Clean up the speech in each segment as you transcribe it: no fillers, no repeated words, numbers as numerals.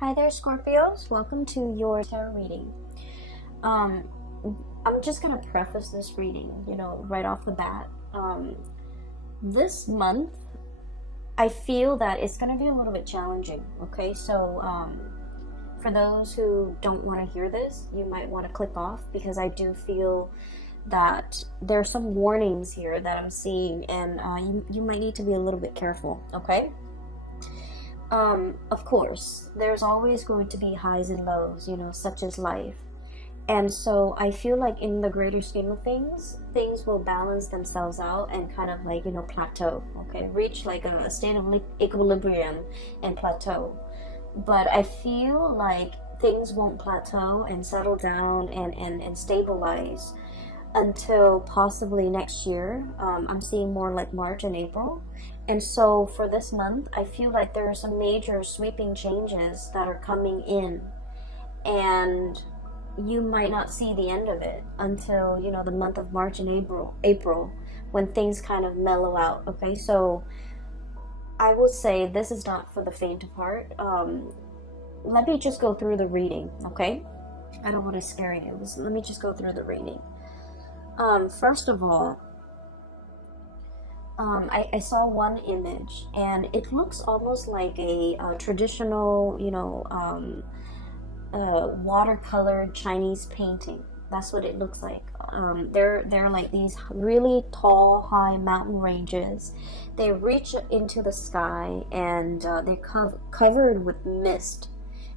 Hi there, Scorpios. Welcome to your tarot reading. Um, I'm just gonna preface this reading, right off the bat. This month, I feel that it's gonna be a little bit challenging. Okay, so for those who don't want to hear this, you might want to click off because I do feel that there are some warnings here that I'm seeing, and you might need to be a little bit careful. Okay. Of course, there's always going to be highs and lows, such as life. And so I feel like in the greater scheme of things, things will balance themselves out and kind of like, plateau, okay? Reach like a state of equilibrium and plateau. But I feel like things won't plateau and settle down and stabilize until possibly next year. I'm seeing more like March and April. And so for this month, I feel like there are some major sweeping changes that are coming in. And you might not see the end of it until, the month of March and April, when things kind of mellow out. Okay, so I will say this is not for the faint of heart. Let me just go through the reading, okay? I don't want to scare you. Let me just go through the reading. First of all, I saw one image, and it looks almost like a traditional, watercolored Chinese painting. That's what it looks like. They're like these really tall, high mountain ranges. They reach into the sky, and they're covered with mist.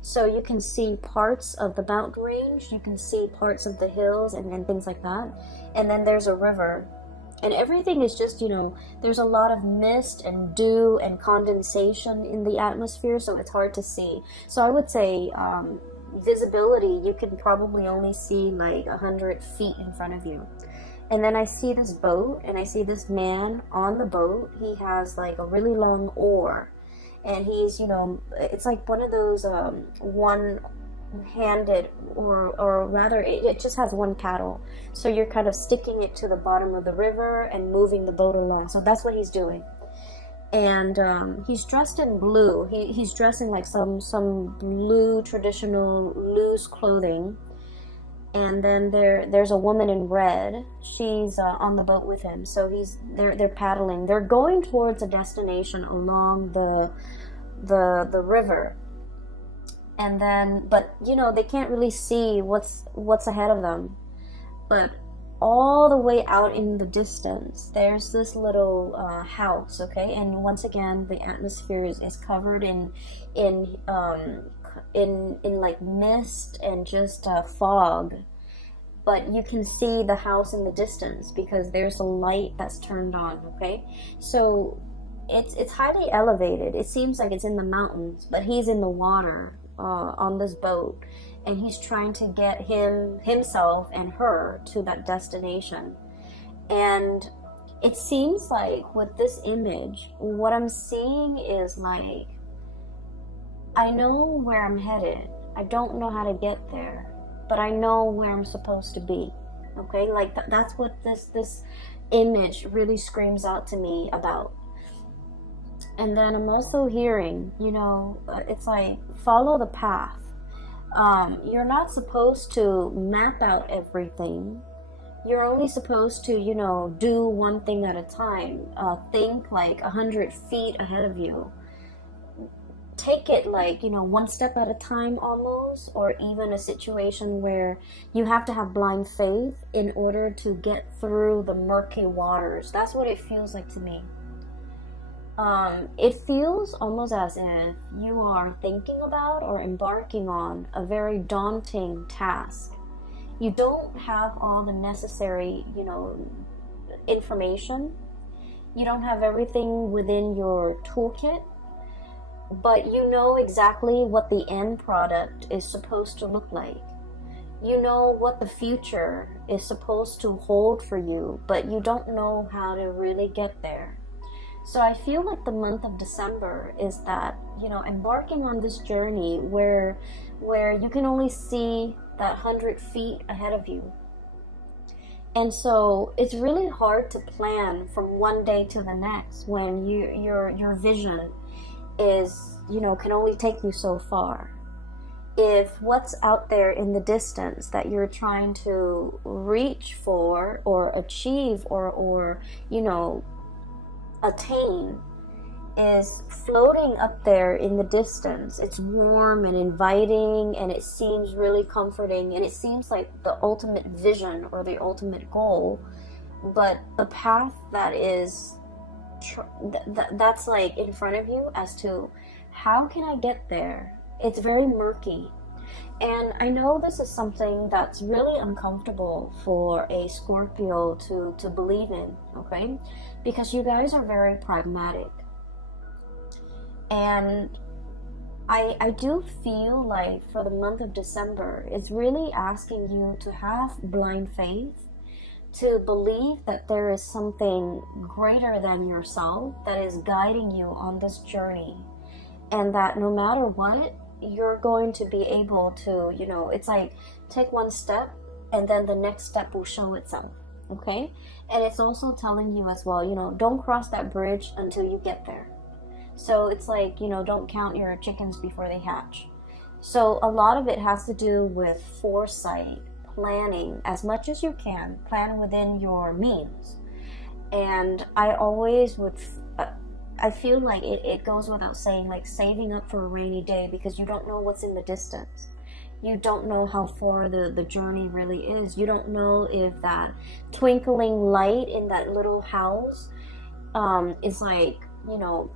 So you can see parts of the mountain range, you can see parts of the hills and things like that. And then there's a river. And everything is just, there's a lot of mist and dew and condensation in the atmosphere, so it's hard to see. So I would say visibility, you can probably only see like 100 feet in front of you. And then I see this boat, and I see this man on the boat. He has like a really long oar. And he's, it's like one of those one-handed, or rather, it just has one paddle. So you're kind of sticking it to the bottom of the river and moving the boat along. So that's what he's doing. And he's dressed in blue. He's dressed in like some blue traditional loose clothing. And then there's a woman in red. She's on the boat with him. So they're paddling. They're going towards a destination along the river. And then, but they can't really see what's ahead of them. But all the way out in the distance, there's this little house. Okay, and once again, the atmosphere is covered in like mist and just fog, but you can see the house in the distance because there's a light that's turned on. Okay, so it's highly elevated. It seems like it's in the mountains, but he's in the water on this boat, and he's trying to get himself and her to that destination. And it seems like with this image, what I'm seeing is like, I know where I'm headed. I don't know how to get there, but I know where I'm supposed to be. Okay, like that's what this image really screams out to me about. And then I'm also hearing, it's like, follow the path. You're not supposed to map out everything. You're only supposed to, do one thing at a time. Think like 100 feet ahead of you. Take it like, one step at a time almost, or even a situation where you have to have blind faith in order to get through the murky waters. That's what it feels like to me. It feels almost as if you are thinking about or embarking on a very daunting task. You don't have all the necessary, information. You don't have everything within your toolkit, but you know exactly what the end product is supposed to look like. You know what the future is supposed to hold for you, but you don't know how to really get there. So I feel like the month of December is that, embarking on this journey where you can only see that 100 feet ahead of you. And so it's really hard to plan from one day to the next when your vision is, can only take you so far. if what's out there in the distance that you're trying to reach for or achieve or you know, attain is floating up there in the distance, it's warm and inviting and it seems really comforting and it seems like the ultimate vision or the ultimate goal, but the path that is that's like in front of you as to how can I get there, it's very murky. And I know this is something that's really uncomfortable for a Scorpio to believe in, okay? Because you guys are very pragmatic. And I do feel like for the month of December, it's really asking you to have blind faith, to believe that there is something greater than yourself that is guiding you on this journey. And that no matter what, you're going to be able to, you know, it's like take one step and then the next step will show itself, okay? And it's also telling you as well, you know, don't cross that bridge until you get there. So it's like, you know, don't count your chickens before they hatch. So a lot of it has to do with foresight, planning as much as you can, plan within your means. And I always would, I feel like it goes without saying, like saving up for a rainy day, because you don't know what's in the distance. You don't know how far the journey really is. You don't know if that twinkling light in that little house is like, you know,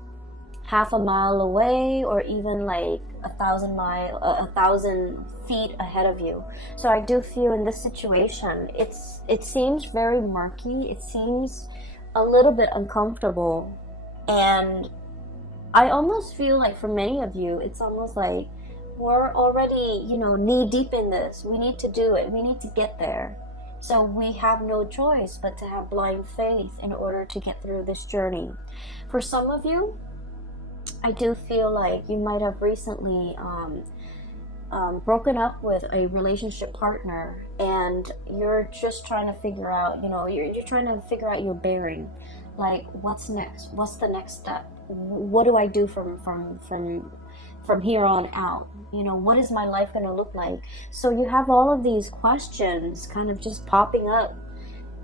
half a mile away or even like 1,000 feet ahead of you. So I do feel in this situation, it seems very murky. It seems a little bit uncomfortable. And I almost feel like for many of you, it's almost like we're already, you know, knee deep in this. We need to do it. We need to get there. So we have no choice but to have blind faith in order to get through this journey. For some of you, I do feel like you might have recently broken up with a relationship partner and you're just trying to figure out, you know, you're trying to figure out your bearing. Like, what's next? What's the next step? What do I do from here on out? You know, what is my life going to look like? So you have all of these questions kind of just popping up,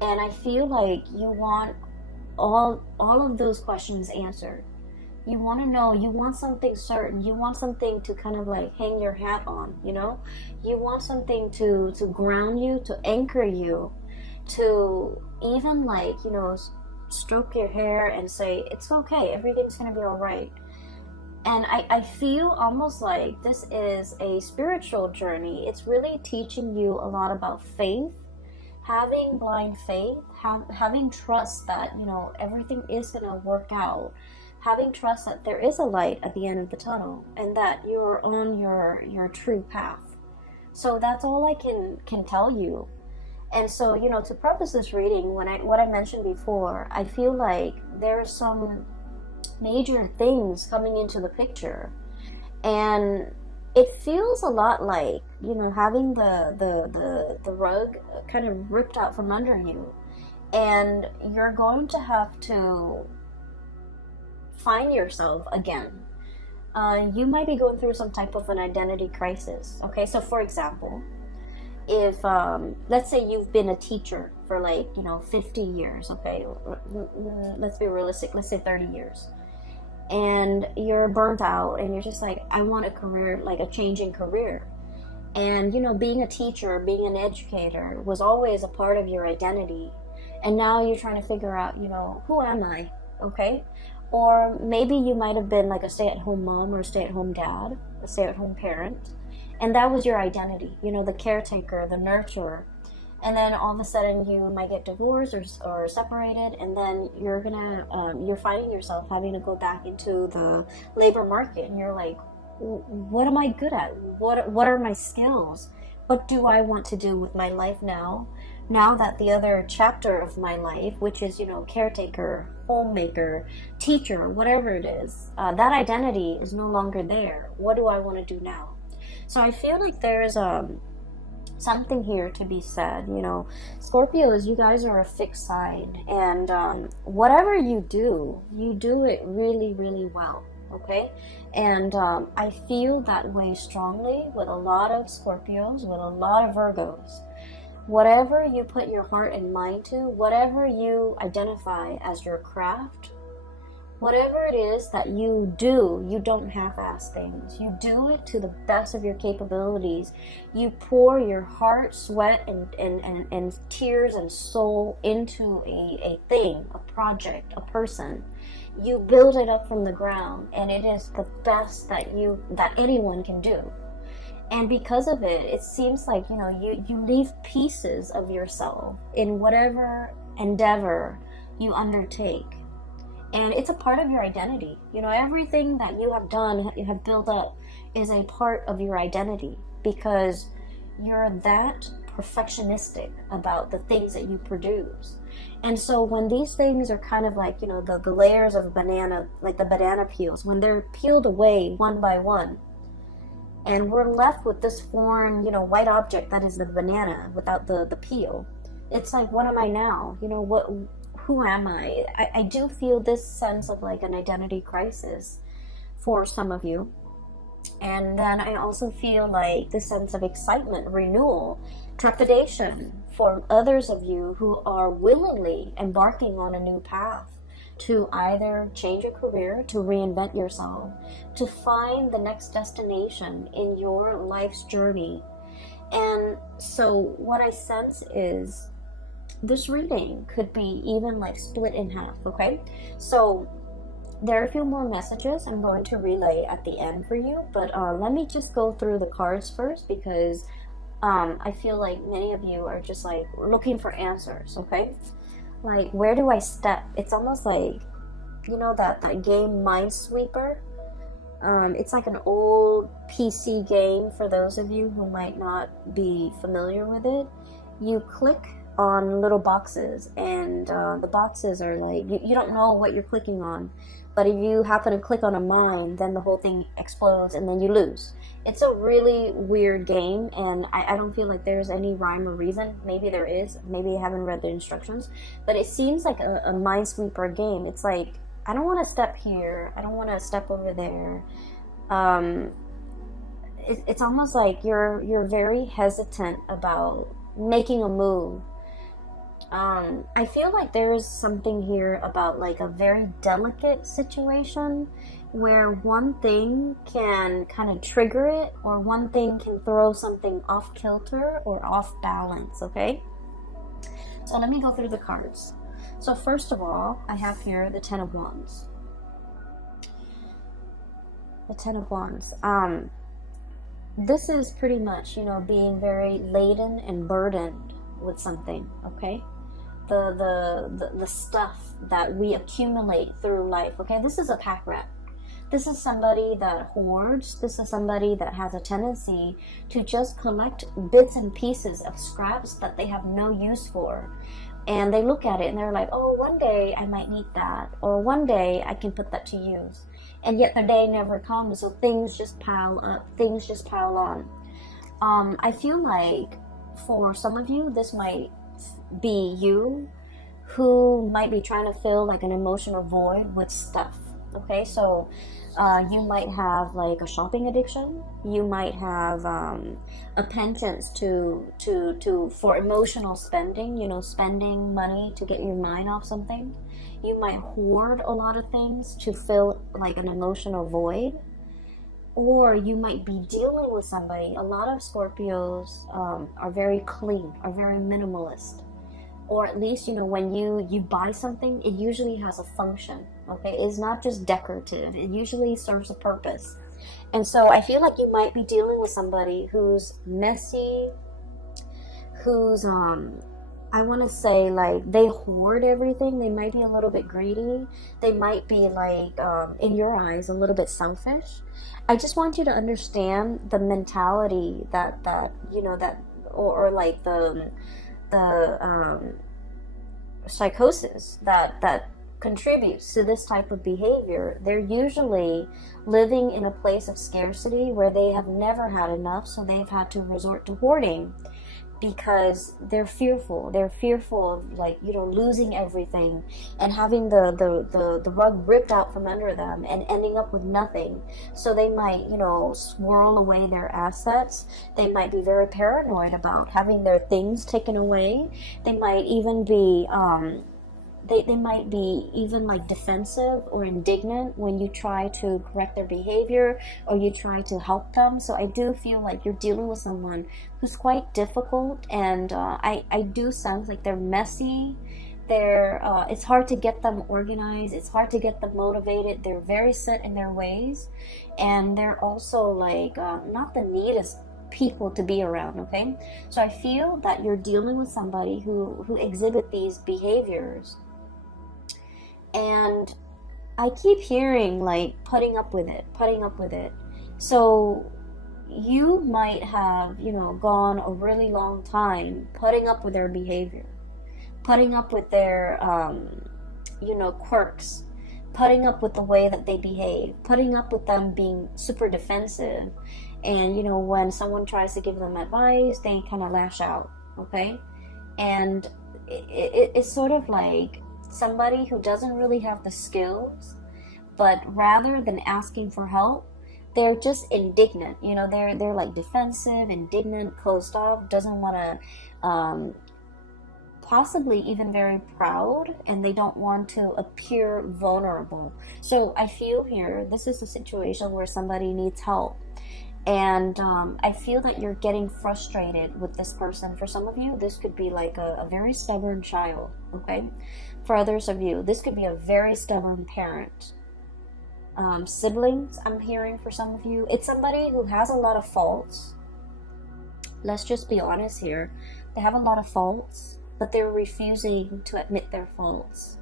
and I feel like you want all of those questions answered. You want to know, you want something certain, you want something to kind of like hang your hat on, you know? You want something to ground you, to anchor you, to even like, you know, stroke your hair and say, it's okay, everything's going to be all right. And I feel almost like this is a spiritual journey. It's really teaching you a lot about faith, having blind faith, having trust that, you know, everything is going to work out, having trust that there is a light at the end of the tunnel and that you're on your true path. So that's all I can tell you. And so, you know, to preface this reading, what I mentioned before, I feel like there are some major things coming into the picture, and it feels a lot like, you know, having the rug kind of ripped out from under you, and you're going to have to find yourself again. You might be going through some type of an identity crisis. Okay, so for example, if let's say you've been a teacher for like, you know, 50 years, okay, let's be realistic, let's say 30 years, and you're burnt out and you're just like, I want a career, like a changing career. And, you know, being a teacher, being an educator was always a part of your identity, and now you're trying to figure out, you know, who am I? Okay. Or maybe you might have been like a stay-at-home mom or a stay-at-home dad, a stay-at-home parent, and that was your identity, you know, the caretaker, the nurturer. And then all of a sudden you might get divorced or separated, and then you're finding yourself having to go back into the labor market, and you're like, what am I good at? What are my skills? What do I want to do with my life now that the other chapter of my life, which is, you know, caretaker, homemaker, teacher, whatever it is, that identity is no longer there. What do I want to do now? So I feel like there's something here to be said. You know, Scorpios, you guys are a fixed sign, and whatever you do it really, really well. okay? And I feel that way strongly with a lot of Scorpios, with a lot of Virgos. Whatever you put your heart and mind to, whatever you identify as your craft, whatever it is that you do, you don't half-ass things. You do it to the best of your capabilities. You pour your heart, sweat, and tears and soul into a thing, a project, a person. You build it up from the ground, and it is the best that anyone can do. And because of it, it seems like, you leave pieces of yourself in whatever endeavor you undertake. And it's a part of your identity. Everything that you have done, you have built up, is a part of your identity, because you're that perfectionistic about the things that you produce. And so when these things are kind of like, the layers of a banana, like the banana peels, when they're peeled away one by one, and we're left with this foreign, white object that is the banana without the peel, it's like, what am I now? Who am I? I do feel this sense of like an identity crisis for some of you. And then I also feel like this sense of excitement, renewal, trepidation for others of you who are willingly embarking on a new path to either change a career, to reinvent yourself, to find the next destination in your life's journey. And so what I sense is this reading could be even like split in half, okay? So there are a few more messages I'm going to relay at the end for you, but let me just go through the cards first, because I feel like many of you are just like looking for answers, okay? Like, where do I step? It's almost like, that game Minesweeper. It's like an old PC game for those of you who might not be familiar with it. You click on little boxes, and the boxes are like, you don't know what you're clicking on, but if you happen to click on a mine, then the whole thing explodes and then you lose. It's a really weird game, and I don't feel like there's any rhyme or reason. Maybe there is, maybe I haven't read the instructions, but it seems like a Minesweeper game. It's like, I don't want to step here, I don't want to step over there. It's almost like you're very hesitant about making a move. I feel like there's something here about like a very delicate situation where one thing can kind of trigger it, or one thing can throw something off kilter or off balance, okay? So let me go through the cards. So first of all, I have here the Ten of Wands. The Ten of Wands. This is pretty much, being very laden and burdened with something, okay? The stuff that we accumulate through life, okay? This is a pack rat. This is somebody that hoards. This is somebody that has a tendency to just collect bits and pieces of scraps that they have no use for. And they look at it and they're like, oh, one day I might need that, or one day I can put that to use. And yet the day never comes, so things just pile up, things just pile on. I feel like for some of you, this might be you who might be trying to fill like an emotional void with stuff, okay? So you might have like a shopping addiction. You might have a penchant for emotional spending, spending money to get your mind off something. You might hoard a lot of things to fill like an emotional void. Or you might be dealing with somebody. A lot of Scorpios are very clean, are very minimalist. Or at least, when you buy something, it usually has a function, okay? It's not just decorative. It usually serves a purpose. And so I feel like you might be dealing with somebody who's messy, who's, I want to say, like, they hoard everything. They might be a little bit greedy. They might be, like, in your eyes, a little bit selfish. I just want you to understand the mentality that or like the psychosis that contributes to this type of behavior. They're usually living in a place of scarcity where they have never had enough, so they've had to resort to hoarding. because they're fearful. They're fearful of, like, you know, losing everything and having the rug ripped out from under them and ending up with nothing. So they might, you know, swirl away their assets. They might be very paranoid about having their things taken away. They might even be they might be even like defensive or indignant when you try to correct their behavior or you try to help them. So I do feel like you're dealing with someone who's quite difficult, and I do sense like they're messy. They're it's hard to get them organized, it's hard to get them motivated. They're very set in their ways, and they're also like not the neatest people to be around. Okay, so I feel that you're dealing with somebody who exhibit these behaviors, and I keep hearing like putting up with it. So you might have, you know, gone a really long time putting up with their behavior, putting up with their you know, quirks, putting up with the way that they behave, putting up with them being super defensive. And, you know, when someone tries to give them advice, they kind of lash out. Okay, and it's sort of like somebody who doesn't really have the skills, but rather than asking for help, they're just indignant. You know, they're like defensive, indignant, closed off, doesn't want to, possibly even very proud, and they don't want to appear vulnerable. So I feel here, this is a situation where somebody needs help. And I feel that you're getting frustrated with this person. For some of you, this could be like a very stubborn child, okay? For others of you, this could be a very stubborn parent. Siblings, I'm hearing for some of you. It's somebody who has a lot of faults. Let's just be honest here. They have a lot of faults, but they're refusing to admit their faults.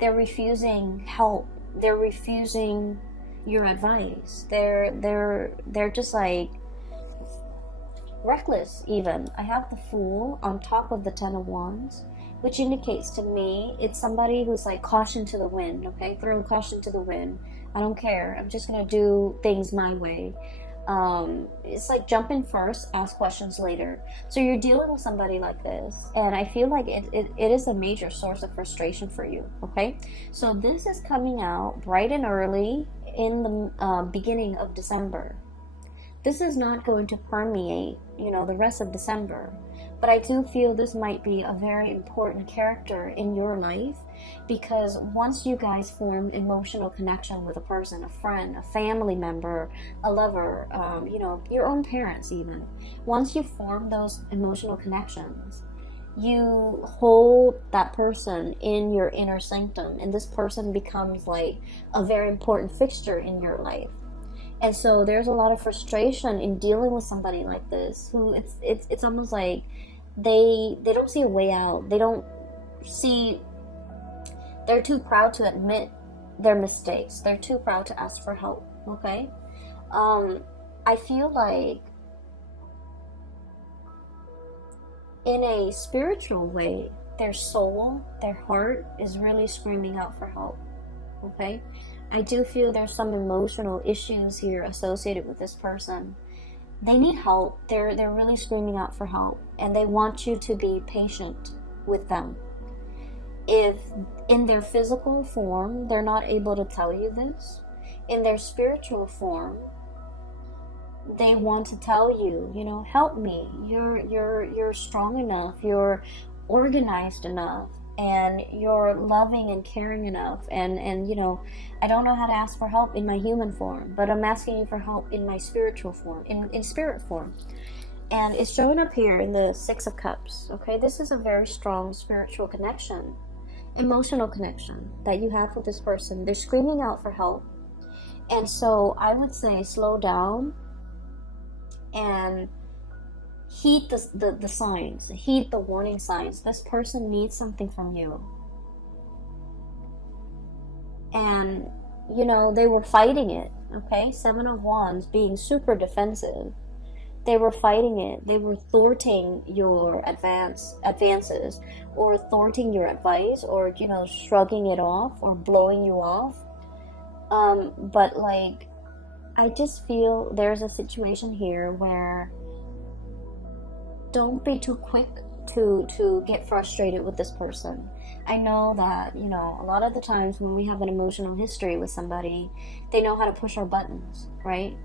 They're refusing help. They're refusing your advice. They're just like reckless even. I have the Fool on top of the Ten of Wands, which indicates to me it's somebody who's like caution to the wind. Okay, throw caution to the wind. I don't care, I'm just gonna do things my way. It's like jump in first, ask questions later. So you're dealing with somebody like this, and I feel like it is a major source of frustration for you. Okay, so this is coming out bright and early in the beginning of December. This is not going to permeate, you know, the rest of December, but I do feel this might be a very important character in your life, because once you guys form emotional connection with a person, a friend, a family member, a lover, you know, your own parents even, once you form those emotional connections, you hold that person in your inner sanctum, and this person becomes like a very important fixture in your life. And so there's a lot of frustration in dealing with somebody like this, who it's almost like they don't see a way out. They don't see, they're too proud to admit their mistakes. They're too proud to ask for help. Okay, I feel like in a spiritual way, their soul, their heart is really screaming out for help. Okay, I do feel there's some emotional issues here associated with this person. They need help. They're really screaming out for help, and they want you to be patient with them. If in their physical form they're not able to tell you this, in their spiritual form they want to tell you, you know, help me. You're strong enough. You're organized enough. And you're loving and caring enough, and you know, I don't know how to ask for help in my human form, but I'm asking you for help in my spiritual form, in spirit form. And it's showing up here in the Six of Cups. Okay, this is a very strong spiritual connection, emotional connection that you have with this person. They're screaming out for help, and so I would say slow down and heed the signs, heed the warning signs. This person needs something from you. And, you know, they were fighting it, okay? Seven of Wands, being super defensive. They were fighting it. They were thwarting your advances, or thwarting your advice, or, you know, shrugging it off, or blowing you off. But, like, I just feel there's a situation here where don't be too quick to get frustrated with this person. I know that, you know, a lot of the times when we have an emotional history with somebody, they know how to push our buttons, right?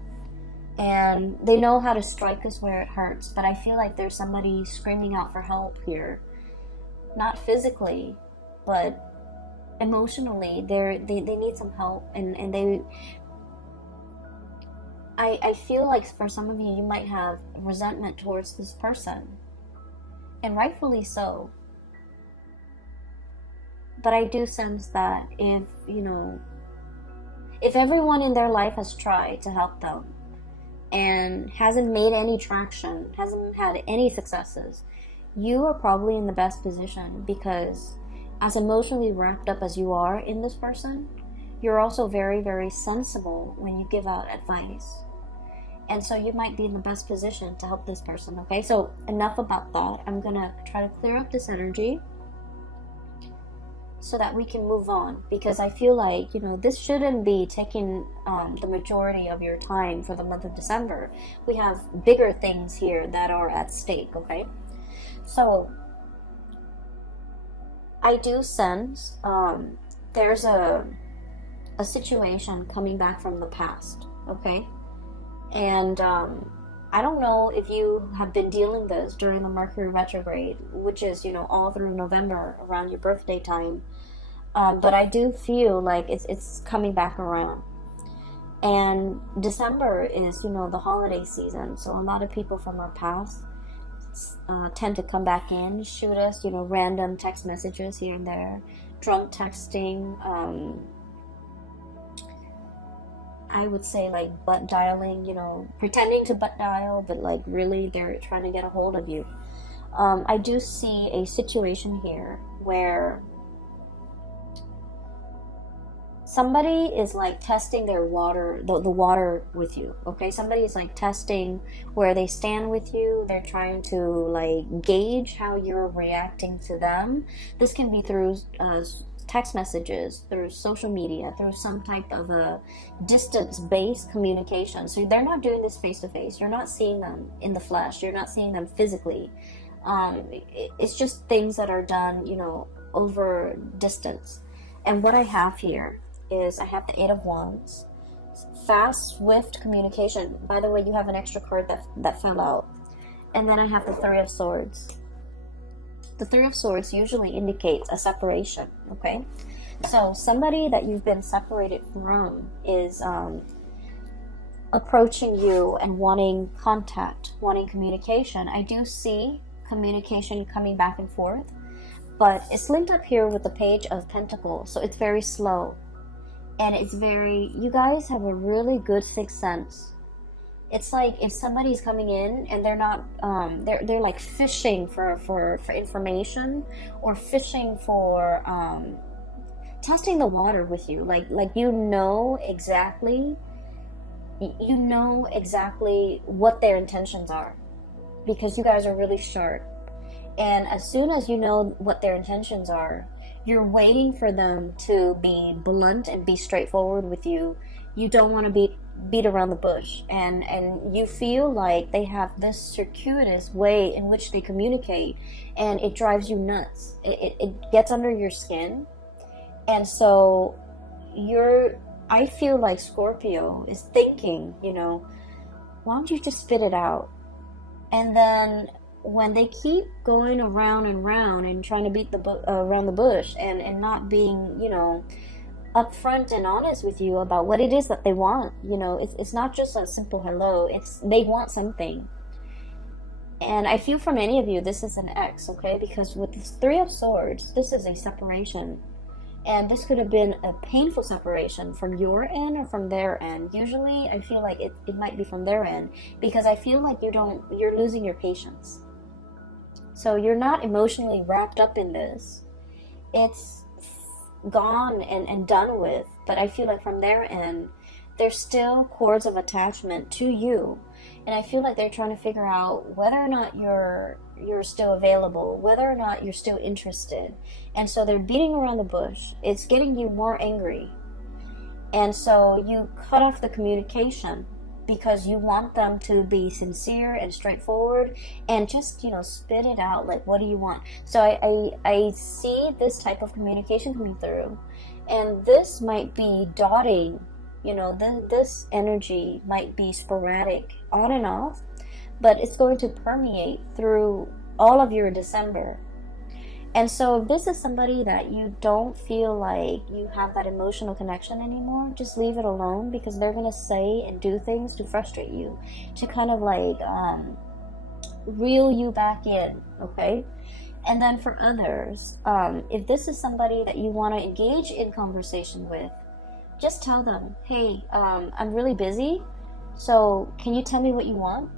And they know how to strike us where it hurts. But I feel like there's somebody screaming out for help here. Not physically, but emotionally. They need some help. And I feel like for some of you, you might have resentment towards this person. And rightfully so. But I do sense that if, you know, if everyone in their life has tried to help them and hasn't made any traction, hasn't had any successes, you are probably in the best position, because as emotionally wrapped up as you are in this person, you're also very, very sensible when you give out advice. And so you might be in the best position to help this person, okay? So enough about that. I'm going to try to clear up this energy so that we can move on, because I feel like, you know, this shouldn't be taking the majority of your time for the month of December. We have bigger things here that are at stake, okay? So I do sense there's a situation coming back from the past, okay? And I don't know if you have been dealing this during the Mercury retrograde, which is, you know, all through November around your birthday time. But I do feel like it's coming back around. And December is, you know, the holiday season. So a lot of people from our past tend to come back in, shoot us, you know, random text messages here and there, drunk texting, I would say like butt dialing, you know, pretending to butt dial, but like really they're trying to get a hold of you. I do see a situation here where somebody is like testing their water, the water with you, okay? Somebody is like testing where they stand with you. They're trying to like gauge how you're reacting to them. This can be through text messages, through social media, through some type of a distance-based communication. So they're not doing this face-to-face. You're not seeing them in the flesh. You're not seeing them physically. It's just things that are done, you know, over distance. And what I have here is I have the Eight of Wands. Fast, swift communication. By the way, you have an extra card that fell out. And then I have the Three of Swords. The Three of Swords usually indicates a separation, okay? So somebody that you've been separated from is approaching you and wanting contact, wanting communication. I do see communication coming back and forth, but it's linked up here with the Page of Pentacles, so it's very slow. And it's very, you guys have a really good sixth sense. It's like if somebody's coming in and they're not, they're like fishing for information, or fishing for testing the water with you. Like you know exactly what their intentions are, because you guys are really sharp. And as soon as you know what their intentions are, you're waiting for them to be blunt and be straightforward with you. You don't want to beat around the bush, and you feel like they have this circuitous way in which they communicate, and it drives you nuts. It gets under your skin. And so I feel like Scorpio is thinking, you know, why don't you just spit it out? And then when they keep going around and round and trying to beat around the bush, and not being, you know, upfront and honest with you about what it is that they want, you know, it's not just a simple hello. It's they want something. And I feel for many of you this is an X, okay? Because with this Three of Swords, this is a separation. And this could have been a painful separation from your end or from their end. Usually I feel like it might be from their end, because I feel like you're losing your patience. So you're not emotionally wrapped up in this. It's gone and done with. But I feel like from their end, there's still cords of attachment to you. And I feel like they're trying to figure out whether or not you're still available, whether or not you're still interested. And so they're beating around the bush. It's getting you more angry. And so you cut off the communication. because you want them to be sincere and straightforward and just, you know, spit it out. Like, what do you want? So I see this type of communication coming through, and this might be dotting, you know, this energy might be sporadic, on and off, but it's going to permeate through all of your December. And so if this is somebody that you don't feel like you have that emotional connection anymore, just leave it alone, because they're going to say and do things to frustrate you, to kind of like reel you back in, okay? And then for others, if this is somebody that you want to engage in conversation with, just tell them, hey, I'm really busy, so can you tell me what you want?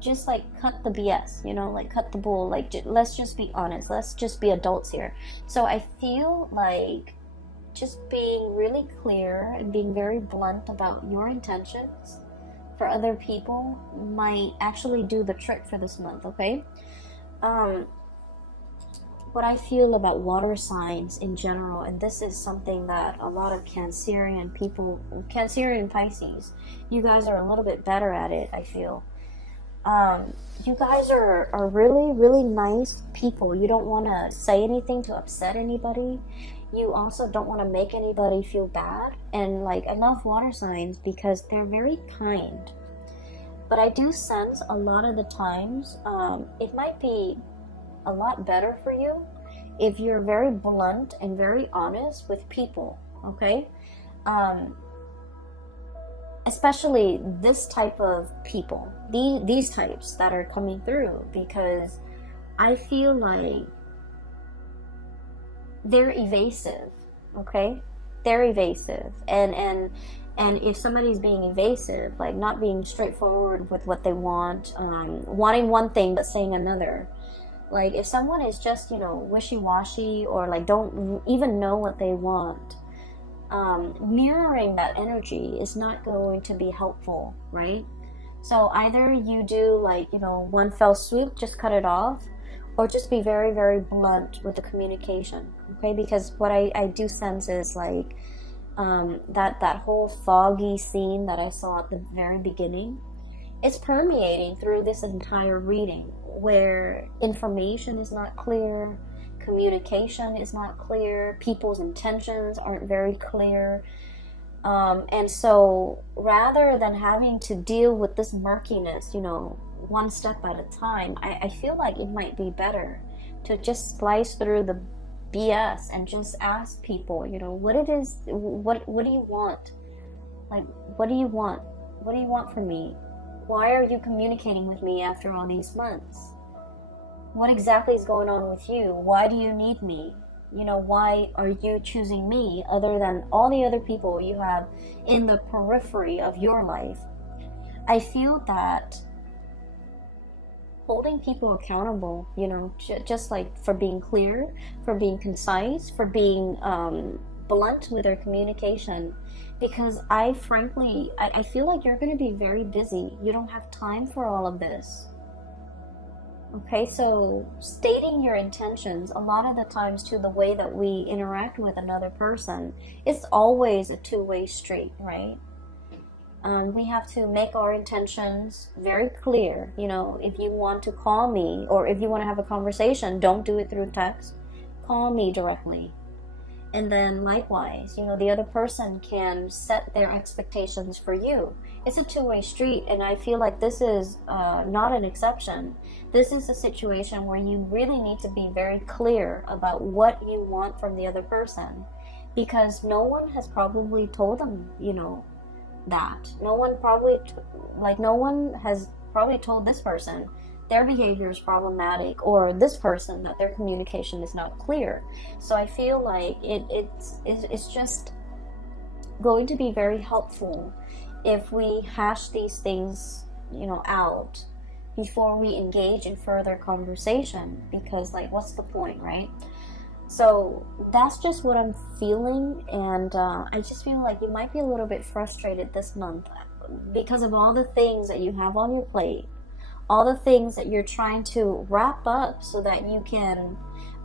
Just like cut the BS, you know, like cut the bull, like let's just be honest, let's just be adults here. So I feel like just being really clear and being very blunt about your intentions for other people might actually do the trick for this month, okay? What I feel about water signs in general, and this is something that a lot of Cancerian people, Cancerian Pisces, you guys are a little bit better at it, I feel. You guys are really, really nice people. You don't want to say anything to upset anybody. You also don't want to make anybody feel bad. And like, I love water signs because they're very kind. But I do sense a lot of the times, it might be a lot better for you if you're very blunt and very honest with people, okay? Especially this type of people, these types that are coming through, because I feel like they're evasive, okay? They're evasive, and if somebody's being evasive, like not being straightforward with what they want, wanting one thing but saying another, like if someone is just, you know, wishy-washy, or like don't even know what they want, mirroring that energy is not going to be helpful, right? So either you do like, you know, one fell swoop, just cut it off, or just be very, very blunt with the communication, okay? Because what I do sense is like that whole foggy scene that I saw at the very beginning, it's permeating through this entire reading, where information is not clear, communication is not clear, people's intentions aren't very clear, and so rather than having to deal with this murkiness, you know, one step at a time, I feel like it might be better to just slice through the BS and just ask people, you know, what it is, what do you want? Like, what do you want? What do you want from me? Why are you communicating with me after all these months? What exactly is going on with you? Why do you need me? You know, why are you choosing me other than all the other people you have in the periphery of your life? I feel that holding people accountable, you know, just like for being clear, for being concise, for being blunt with their communication, because I feel like you're going to be very busy. You don't have time for all of this. Okay, so stating your intentions, a lot of the times too, the way that we interact with another person, it's always a two-way street, right? We have to make our intentions very clear. You know, if you want to call me, or if you want to have a conversation, don't do it through text. Call me directly. And then likewise, you know, the other person can set their expectations for you. It's a two-way street, and I feel like this is not an exception. This is a situation where you really need to be very clear about what you want from the other person, because no one has probably told them, you know, that. No one has probably told this person their behavior is problematic, or this person that their communication is not clear. So I feel like it's just going to be very helpful if we hash these things, you know, out before we engage in further conversation, because like, what's the point, right? So that's just what I'm feeling, and I just feel like you might be a little bit frustrated this month because of all the things that you have on your plate, all the things that you're trying to wrap up so that you can,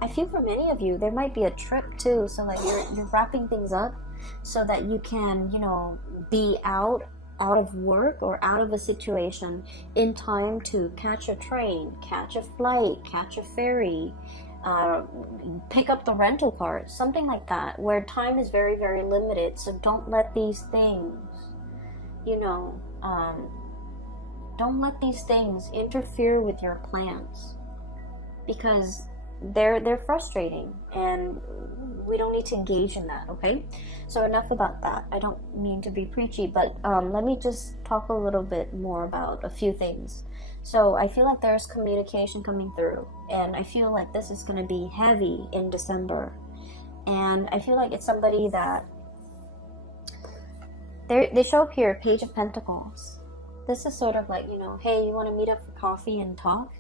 I feel for many of you, there might be a trip too, so like you're wrapping things up so that you can, you know, be out out of work or out of a situation in time to catch a train, catch a flight, catch a ferry, pick up the rental car, something like that, where time is very, very limited. So don't let these things, you know, don't let these things interfere with your plans, because they're frustrating, and we don't need to engage in that. Okay, so enough about that. I don't mean to be preachy, but let me just talk a little bit more about a few things. So I feel like there's communication coming through, and I feel like this is going to be heavy in December, and I feel like it's somebody that they show up here, Page of Pentacles. This is sort of like, you know, hey, you want to meet up for coffee and talk?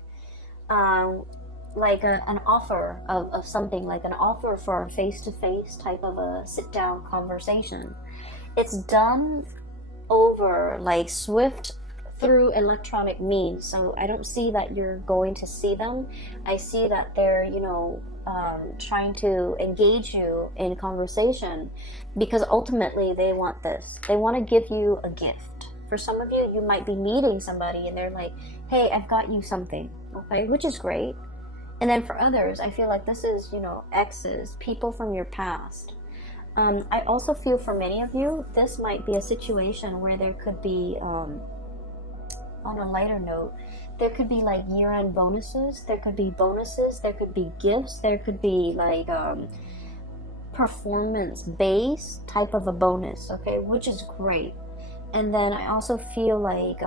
Like an offer of something, like an offer for a face-to-face type of a sit-down conversation. It's done over like swift through electronic means, so I don't see that you're going to see them. I see that they're, you know, trying to engage you in conversation, because ultimately they want this. They want to give you a gift. For some of you, you might be meeting somebody and they're like, hey, I've got you something, okay, which is great. And then for others, I feel like this is, you know, exes, people from your past. I also feel for many of you, this might be a situation where there could be, on a lighter note, there could be like year-end bonuses, there could be bonuses, there could be gifts, there could be like performance-based type of a bonus, okay, which is great. And then I also feel like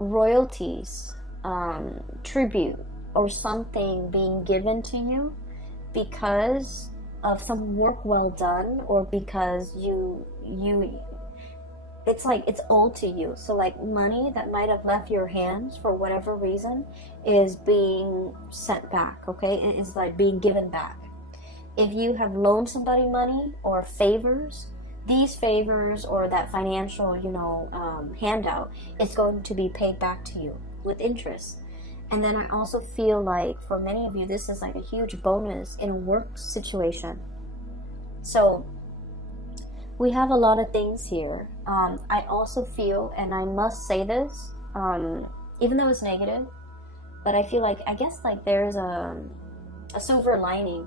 royalties, tribute, or something being given to you because of some work well done, or because you it's like it's owed to you. So like money that might have left your hands for whatever reason is being sent back, okay? It is like being given back. If you have loaned somebody money or favors, these favors or that financial, you know, handout is going to be paid back to you with interest. And then I also feel like for many of you, this is like a huge bonus in a work situation. So we have a lot of things here. I also feel, and I must say this, even though it's negative, but I feel like, I guess like there's a silver lining.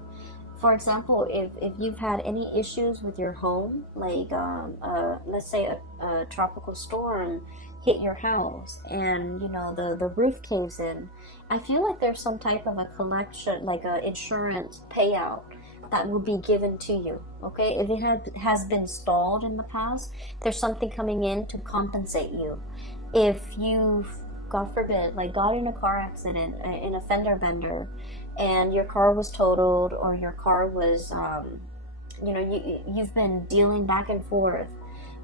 For example, if you've had any issues with your home, like let's say a tropical storm hit your house and, you know, the roof caves in, I feel like there's some type of a collection, like a insurance payout that will be given to you, okay? If it has been stalled in the past, there's something coming in to compensate you. If you've, God forbid, like got in a car accident, in a fender bender, and your car was totaled, or your car was, you know, you've been dealing back and forth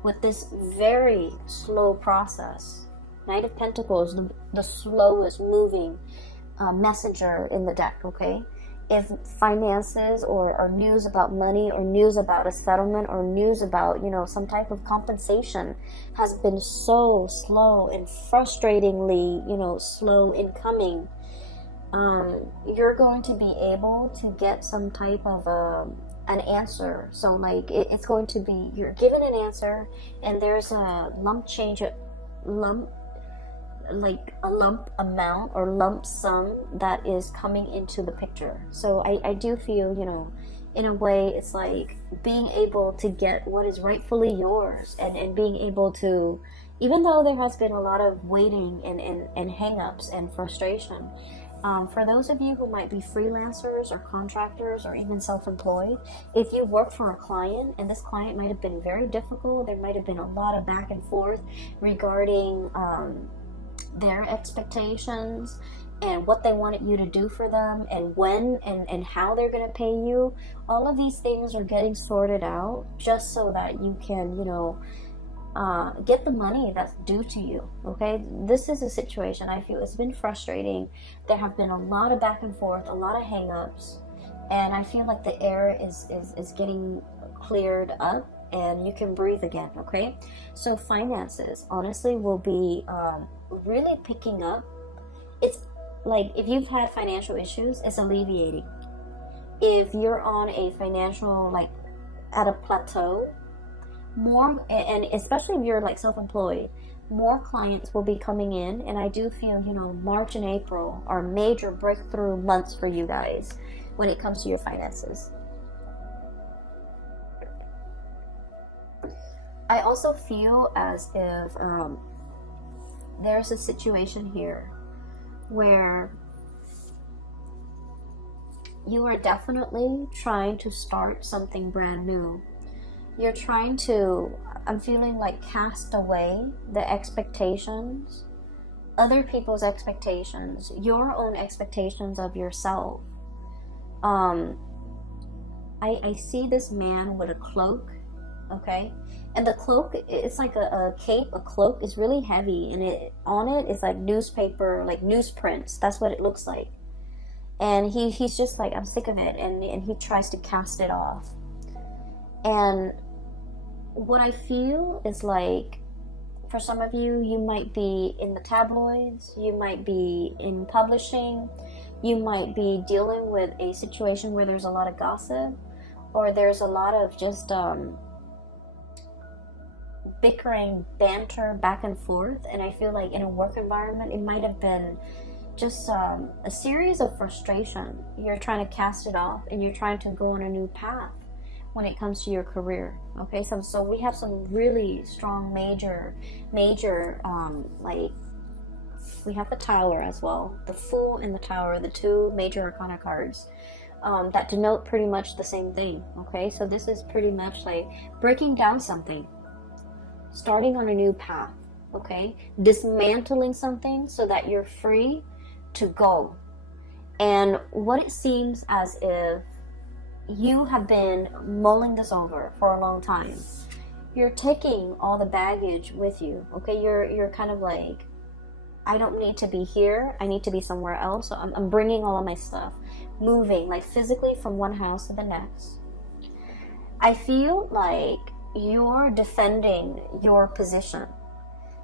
with this very slow process. Knight of Pentacles, the slowest moving messenger in the deck, okay? If finances or news about money, or news about a settlement, or news about, you know, some type of compensation has been so slow and frustratingly, you know, slow in coming, you're going to be able to get some type of an answer. So like it's going to be, you're given an answer, and there's a lump amount or lump sum that is coming into the picture. So I do feel, you know, in a way it's like being able to get what is rightfully yours, and being able to, even though there has been a lot of waiting and hang-ups and frustration, for those of you who might be freelancers or contractors or even self-employed, if you work for a client and this client might have been very difficult, there might have been a lot of back and forth regarding their expectations and what they wanted you to do for them, and when and how they're going to pay you. All of these things are getting sorted out just so that you can, you know, get the money that's due to you, okay? This is a situation I feel it's been frustrating. There have been a lot of back and forth, a lot of hang-ups, and I feel like the air is getting cleared up and you can breathe again, okay? So finances, honestly, will be really picking up. It's like if you've had financial issues, it's alleviating. If you're on a financial, like at a plateau. More, and especially if you're like self-employed, more clients will be coming in, and I do feel, you know, March and April are major breakthrough months for you guys when it comes to your finances. I also feel as if there's a situation here where you are definitely trying to start something brand new. You're trying to, I'm feeling like, cast away the expectations, other people's expectations, your own expectations of yourself. I see this man with a cloak, okay? And the cloak, it's like a cape, a cloak. It's really heavy, and on it is like newspaper, like newsprints. That's what it looks like. And he's just like, I'm sick of it, and he tries to cast it off. And what I feel is like, for some of you, you might be in the tabloids, you might be in publishing, you might be dealing with a situation where there's a lot of gossip, or there's a lot of just bickering, banter back and forth. And I feel like in a work environment, it might have been just a series of frustration. You're trying to cast it off, and you're trying to go on a new path when it comes to your career. Okay, so we have some really strong major like, we have the Tower as well, the Fool and the Tower, the two major arcana cards that denote pretty much the same thing. Okay, so this is pretty much like breaking down something, starting on a new path. Okay, dismantling something so that you're free to go. And what it seems as if you have been mulling this over for a long time. You're taking all the baggage with you. Okay, you're kind of like, I don't need to be here, I need to be somewhere else. So I'm bringing all of my stuff, moving like physically from one house to the next. I feel like you're defending your position.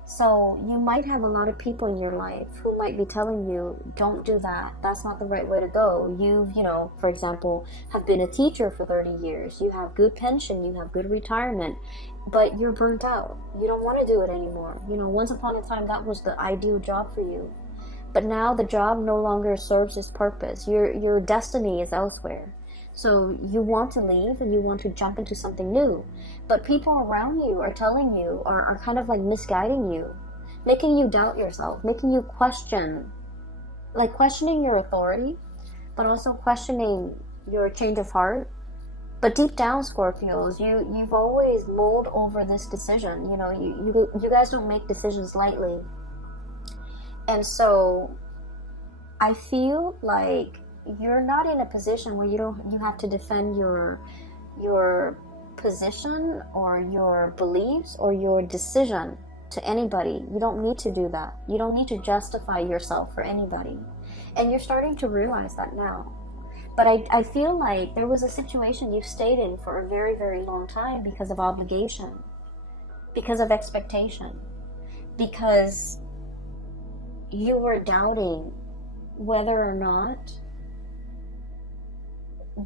So you might have a lot of people in your life who might be telling you, don't do that, that's not the right way to go. You know, for example, have been a teacher for 30 years, you have good pension, you have good retirement, but you're burnt out. You don't want to do it anymore. You know, once upon a time, that was the ideal job for you. But now the job no longer serves its purpose. Your destiny is elsewhere. So you want to leave and you want to jump into something new. But people around you are telling you, are kind of like misguiding you, making you doubt yourself, making you question, like questioning your authority, but also questioning your change of heart. But deep down, Scorpios, you've always mulled over this decision. You know, you guys don't make decisions lightly. And so I feel like you're not in a position where you have to defend your position or your beliefs or your decision to anybody. You don't need to do that. You don't need to justify yourself for anybody. And you're starting to realize that now. But I feel like there was a situation you stayed in for a very, very long time because of obligation, because of expectation, because you were doubting whether or not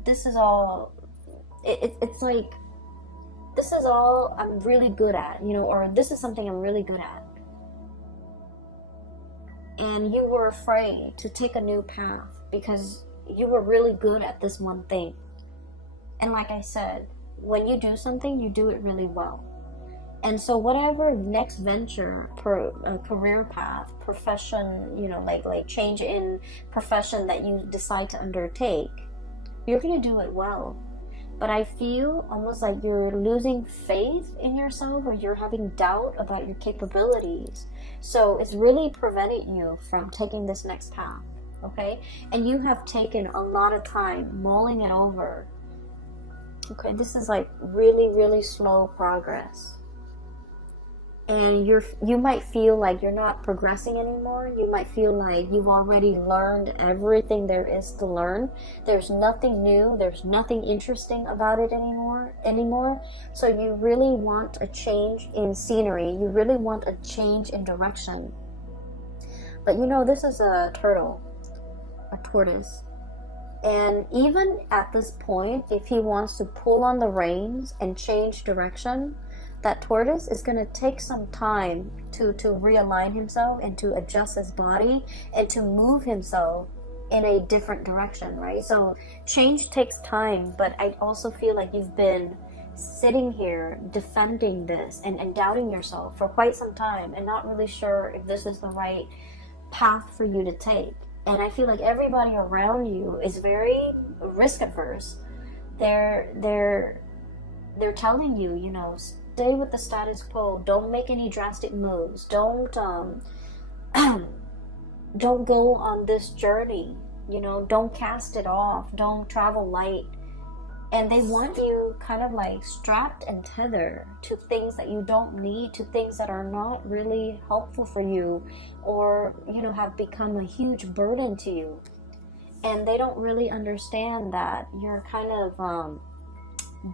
this is all, it's like, this is all I'm really good at, you know, or this is something I'm really good at. And you were afraid to take a new path because you were really good at this one thing. And like I said, when you do something, you do it really well. And so whatever next venture, career path, profession, you know, like change in profession that you decide to undertake, you're going to do it well. But I feel almost like you're losing faith in yourself, or you're having doubt about your capabilities. So it's really preventing you from taking this next path, okay? And you have taken a lot of time mulling it over. Okay, this is like really, really slow progress. And you might feel like you're not progressing anymore. You might feel like you've already learned everything there is to learn. There's nothing new. There's nothing interesting about it anymore. So you really want a change in scenery. You really want a change in direction. But you know, this is a turtle, a tortoise. And even at this point, if he wants to pull on the reins and change direction, that tortoise is going to take some time to realign himself and to adjust his body and to move himself in a different direction, right? So change takes time, but I also feel like you've been sitting here defending this and doubting yourself for quite some time and not really sure if this is the right path for you to take. And I feel like everybody around you is very risk averse. They're telling you, you know, stay with the status quo. Don't make any drastic moves. Don't don't go on this journey. You know, don't cast it off. Don't travel light. And they want you kind of like strapped and tethered to things that you don't need, to things that are not really helpful for you, or, you know, have become a huge burden to you. And they don't really understand that you're kind of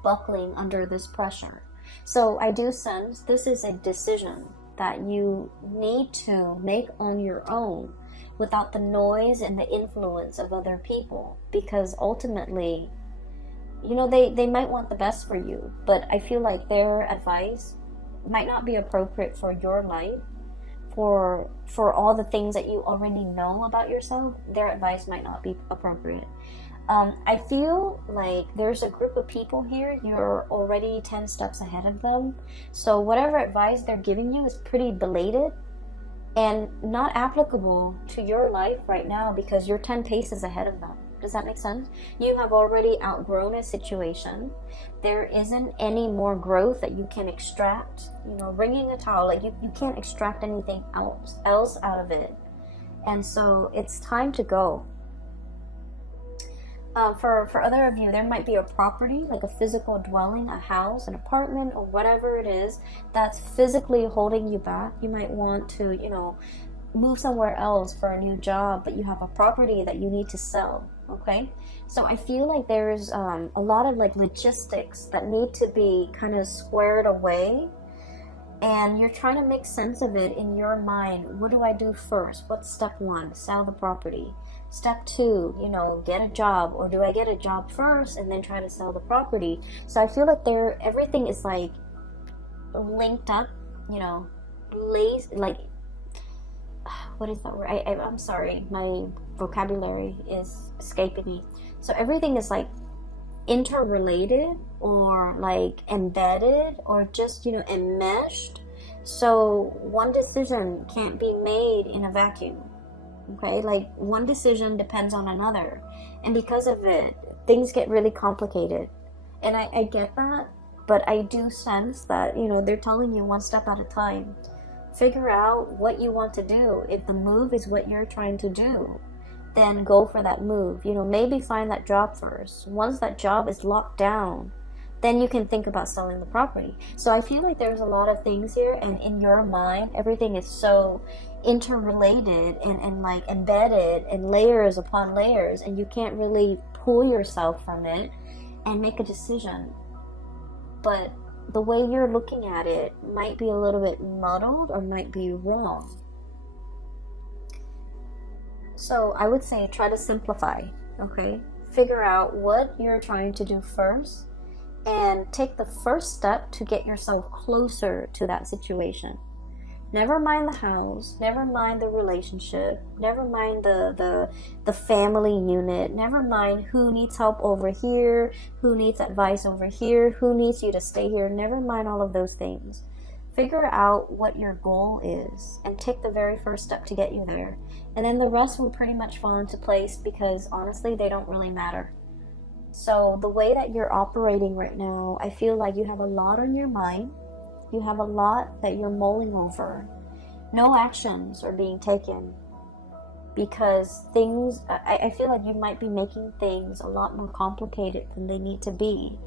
buckling under this pressure. So I do sense this is a decision that you need to make on your own without the noise and the influence of other people, because ultimately, you know, they might want the best for you, but I feel like their advice might not be appropriate for your life, for all the things that you already know about yourself. Their advice might not be appropriate. I feel like there's a group of people here, you're already 10 steps ahead of them, so whatever advice they're giving you is pretty belated and not applicable to your life right now, because you're 10 paces ahead of them. Does that make sense? You have already outgrown a situation. There isn't any more growth that you can extract. You know, wringing a towel, like you can't extract anything else out of it. And so it's time to go. For other of you, there might be a property, like a physical dwelling, a house, an apartment, or whatever it is that's physically holding you back. You might want to, you know, move somewhere else for a new job, but you have a property that you need to sell. Okay, so I feel like there's a lot of like logistics that need to be kind of squared away, and you're trying to make sense of it in your mind. What do I do first? What's step one? Sell the property. Step two, you know, get a job, or do I get a job first and then try to sell the property? So I feel like everything is like linked up, you know, like, what is that word? I'm sorry, my vocabulary is escaping me. So everything is like interrelated, or like embedded, or just, you know, enmeshed. So one decision can't be made in a vacuum. Okay, like one decision depends on another, and because of it, things get really complicated. And I get that, but I do sense that, you know, they're telling you one step at a time. Figure out what you want to do. If the move is what you're trying to do, then go for that move. You know, maybe find that job first. Once that job is locked down, then you can think about selling the property. So I feel like there's a lot of things here, and in your mind, everything is so interrelated and like embedded and layers upon layers, and you can't really pull yourself from it and make a decision. But the way you're looking at it might be a little bit muddled or might be wrong. So I would say try to simplify, okay? Figure out what you're trying to do first and take the first step to get yourself closer to that situation. Never mind the house, never mind the relationship, never mind the family unit, never mind who needs help over here, who needs advice over here, who needs you to stay here, never mind all of those things. Figure out what your goal is and take the very first step to get you there. And then the rest will pretty much fall into place, because honestly, they don't really matter. So the way that you're operating right now, I feel like you have a lot on your mind. You have a lot that you're mulling over. No actions are being taken, because things, I feel like you might be making things a lot more complicated than they need to be.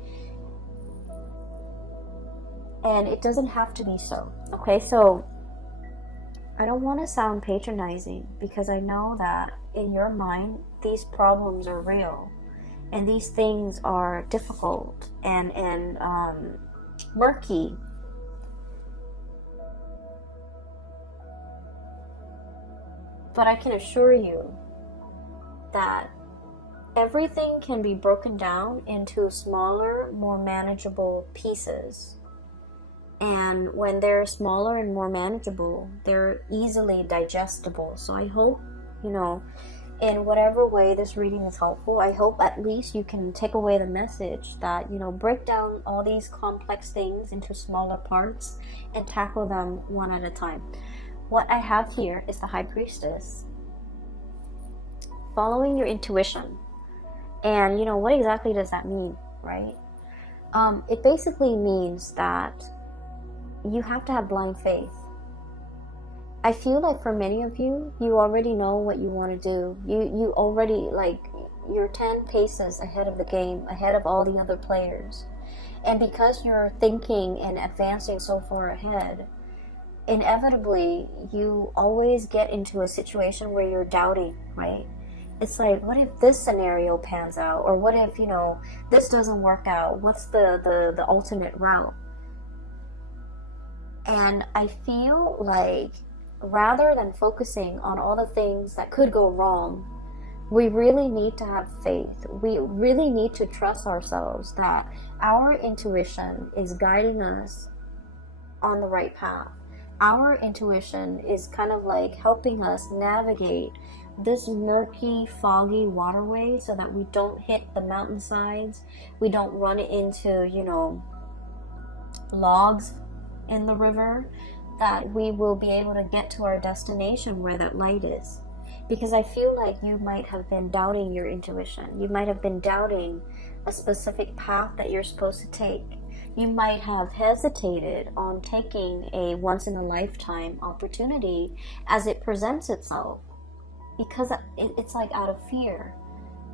And it doesn't have to be so. Okay, so I don't want to sound patronizing, because I know that in your mind, these problems are real. And these things are difficult and murky. But I can assure you that everything can be broken down into smaller, more manageable pieces. And when they're smaller and more manageable, they're easily digestible. So I hope, in whatever way this reading is helpful, I hope at least you can take away the message that, break down all these complex things into smaller parts and tackle them one at a time. What I have here is the High Priestess. Following your intuition. And, what exactly does that mean, right? It basically means that you have to have blind faith. I feel like for many of you, you already know what you want to do. You already, you're 10 paces ahead of the game, ahead of all the other players. And because you're thinking and advancing so far ahead, inevitably, you always get into a situation where you're doubting, right? It's like, what if this scenario pans out? Or what if, this doesn't work out? What's the alternate route? And I feel like rather than focusing on all the things that could go wrong, we really need to have faith. We really need to trust ourselves that our intuition is guiding us on the right path. Our intuition is kind of like helping us navigate this murky, foggy waterway so that we don't hit the mountainsides, we don't run into, logs in the river, that we will be able to get to our destination where that light is. Because I feel like you might have been doubting your intuition. You might have been doubting a specific path that you're supposed to take. You might have hesitated on taking a once-in-a-lifetime opportunity as it presents itself, because it's like out of fear,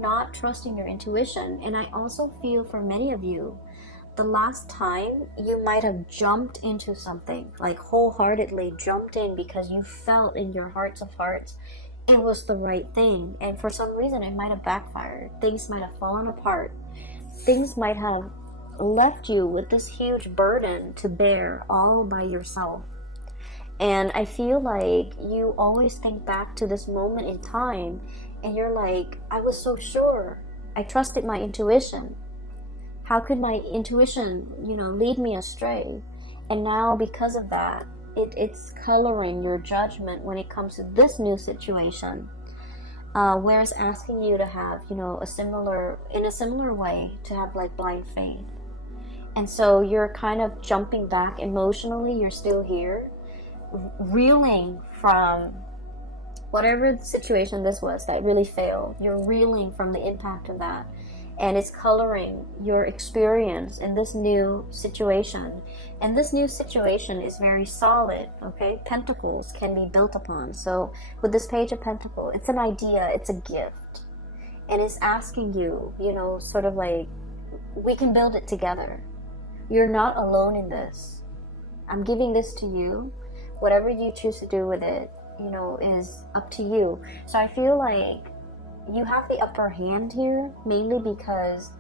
not trusting your intuition. And I also feel for many of you, the last time you might have jumped into something, like wholeheartedly jumped in because you felt in your hearts of hearts it was the right thing, and for some reason it might have backfired. Things might have fallen apart. Things might have left you with this huge burden to bear all by yourself. And I feel like you always think back to this moment in time and you're like, I was so sure. I trusted my intuition. How could my intuition, lead me astray? And now because of that, it's coloring your judgment when it comes to this new situation. Where it's asking you to have, in a similar way, to have like blind faith. And so you're kind of jumping back emotionally. You're still here, reeling from whatever the situation this was that really failed. You're reeling from the impact of that. And it's coloring your experience in this new situation. And this new situation is very solid, okay? Pentacles can be built upon. So with this Page of Pentacles, it's an idea, it's a gift. And it's asking you, sort of like, we can build it together. You're not alone in this. I'm giving this to you. Whatever you choose to do with it, is up to you. So I feel like you have the upper hand here, mainly because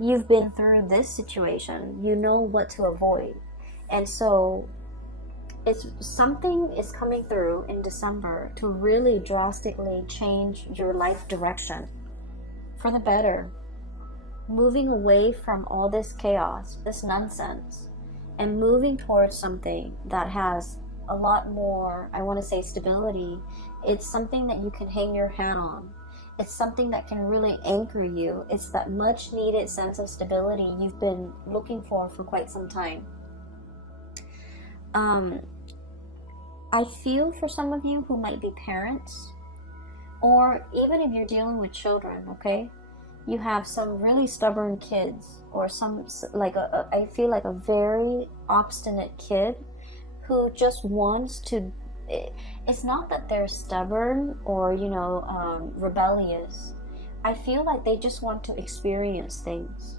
you've been through this situation. You know what to avoid. And so something is coming through in December to really drastically change your life direction for the better. Moving away from all this chaos, this nonsense, and moving towards something that has a lot more, I want to say, stability. It's something that you can hang your hat on. It's something that can really anchor you. It's that much needed sense of stability you've been looking for quite some time. I feel for some of you who might be parents, or even if you're dealing with children, okay? You have some really stubborn kids, or I feel like a very obstinate kid who just wants to. It's not that they're stubborn or, rebellious. I feel like they just want to experience things.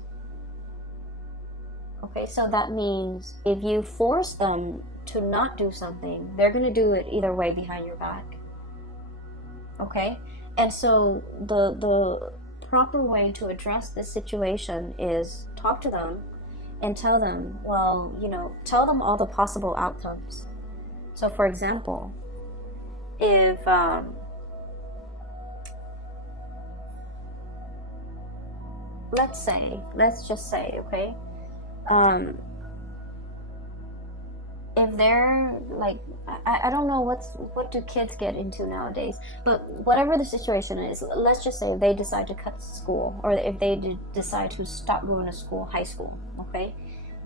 Okay, so that means if you force them to not do something, they're going to do it either way behind your back. Okay? And so the proper way to address this situation is talk to them and tell them, tell them all the possible outcomes. So for example, if let's just say, okay, if they're like, I don't know what do kids get into nowadays, but whatever the situation is, let's just say if they decide to cut school, or if they decide to stop going to school, high school, okay,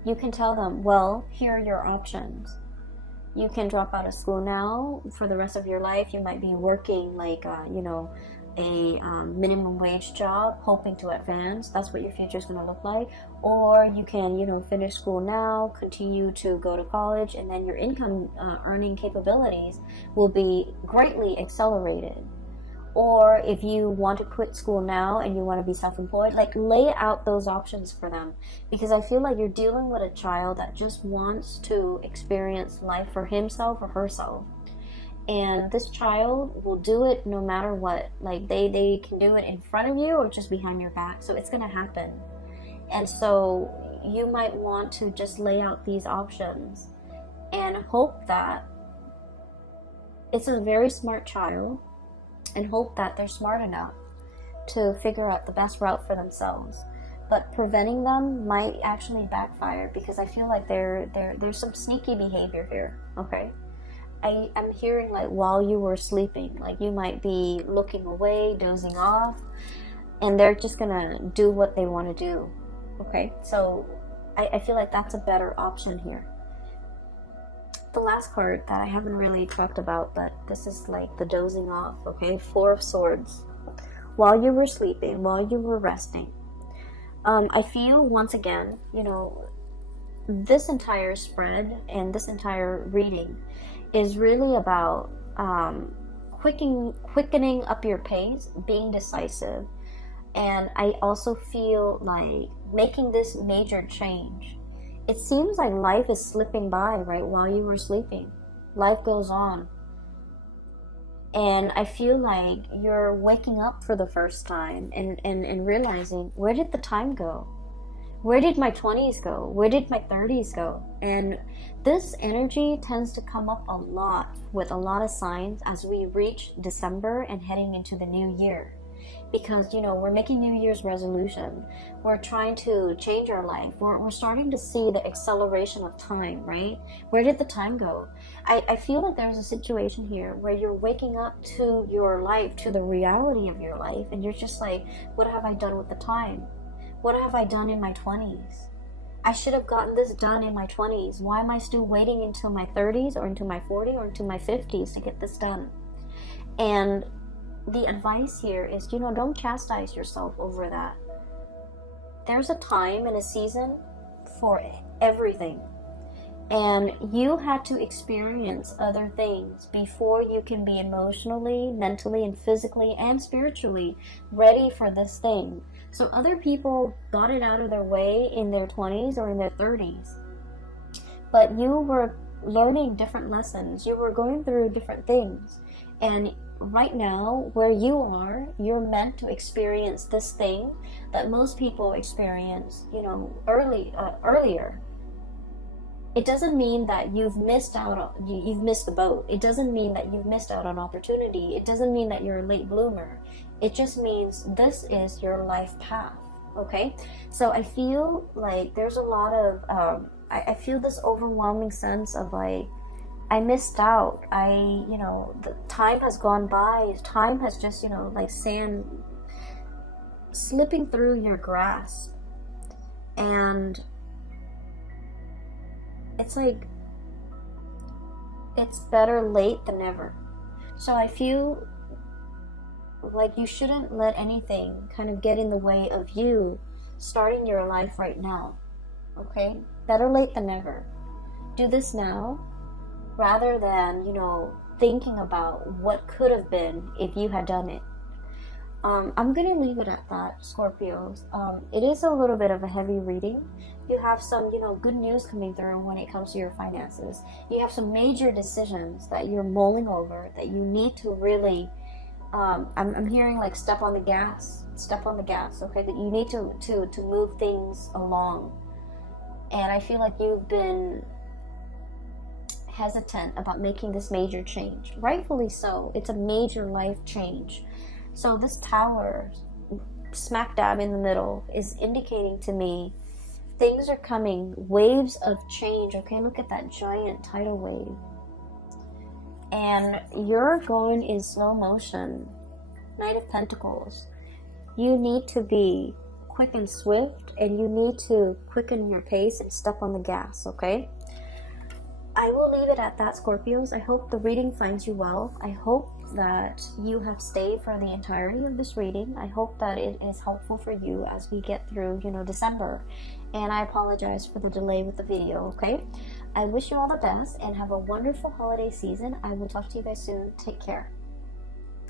you can tell them, well, here are your options. You can drop out of school now for the rest of your life. You might be working like a minimum wage job, hoping to advance. That's what your future is going to look like. Or you can finish school now, continue to go to college, and then your income earning capabilities will be greatly accelerated. Or if you want to quit school now and you want to be self-employed, like, lay out those options for them, because I feel like you're dealing with a child that just wants to experience life for himself or herself. And this child will do it no matter what. Like, they can do it in front of you or just behind your back, so it's gonna happen. And so you might want to just lay out these options and hope that it's a very smart child, and hope that they're smart enough to figure out the best route for themselves. But preventing them might actually backfire, because I feel like there's some sneaky behavior here, okay? I'm hearing, like, while you were sleeping, like, you might be looking away, dozing off, and they're just gonna do what they want to do, okay? So I feel like that's a better option here. The last card that I haven't really talked about, but this is like the dozing off, okay? Four of Swords. While you were sleeping, while you were resting, I feel, once again, this entire spread and this entire reading is really about quickening up your pace, being decisive, and I also feel like making this major change. It seems like life is slipping by right while you were sleeping. Life goes on. And I feel like you're waking up for the first time and realizing, where did the time go? Where did my 20s go? Where did my 30s go? And this energy tends to come up a lot with a lot of signs as we reach December and heading into the new year. Because, we're making New Year's resolution. We're trying to change our life. We're starting to see the acceleration of time, right? Where did the time go? I feel like there's a situation here where you're waking up to your life, to the reality of your life, and you're just like, what have I done with the time? What have I done in my 20s? I should have gotten this done in my 20s. Why am I still waiting until my 30s or into my 40s or into my 50s to get this done? And the advice here is, don't chastise yourself over that. There's a time and a season for everything. And you had to experience other things before you can be emotionally, mentally, and physically, and spiritually ready for this thing. So other people got it out of their way in their 20s or in their 30s. But you were learning different lessons. You were going through different things. And right now, where you are, you're meant to experience this thing that most people experience, earlier. It doesn't mean that you've missed the boat. It doesn't mean that you've missed out on opportunity. It doesn't mean that you're a late bloomer. It just means this is your life path, okay? So I feel like there's a lot of, I feel this overwhelming sense of like, I missed out. The time has gone by. Time has just, like sand slipping through your grasp. And it's like, it's better late than never. So I feel like you shouldn't let anything kind of get in the way of you starting your life right now. Okay? Better late than never. Do this now, rather than, thinking about what could have been if you had done it. I'm going to leave it at that, Scorpios. It is a little bit of a heavy reading. You have some, good news coming through when it comes to your finances. You have some major decisions that you're mulling over, that you need to really, I'm hearing like step on the gas, okay? That you need to move things along. And I feel like you've been hesitant about making this major change. Rightfully so. It's a major life change. So this Tower smack dab in the middle is indicating to me things are coming, waves of change. Okay, look at that giant tidal wave. And you're going in slow motion. Knight of Pentacles. You need to be quick and swift, and you need to quicken your pace and step on the gas, okay? I will leave it at that, Scorpios. I hope the reading finds you well. I hope that you have stayed for the entirety of this reading. I hope that it is helpful for you as we get through, December. And I apologize for the delay with the video, okay? I wish you all the best and have a wonderful holiday season. I will talk to you guys soon. Take care.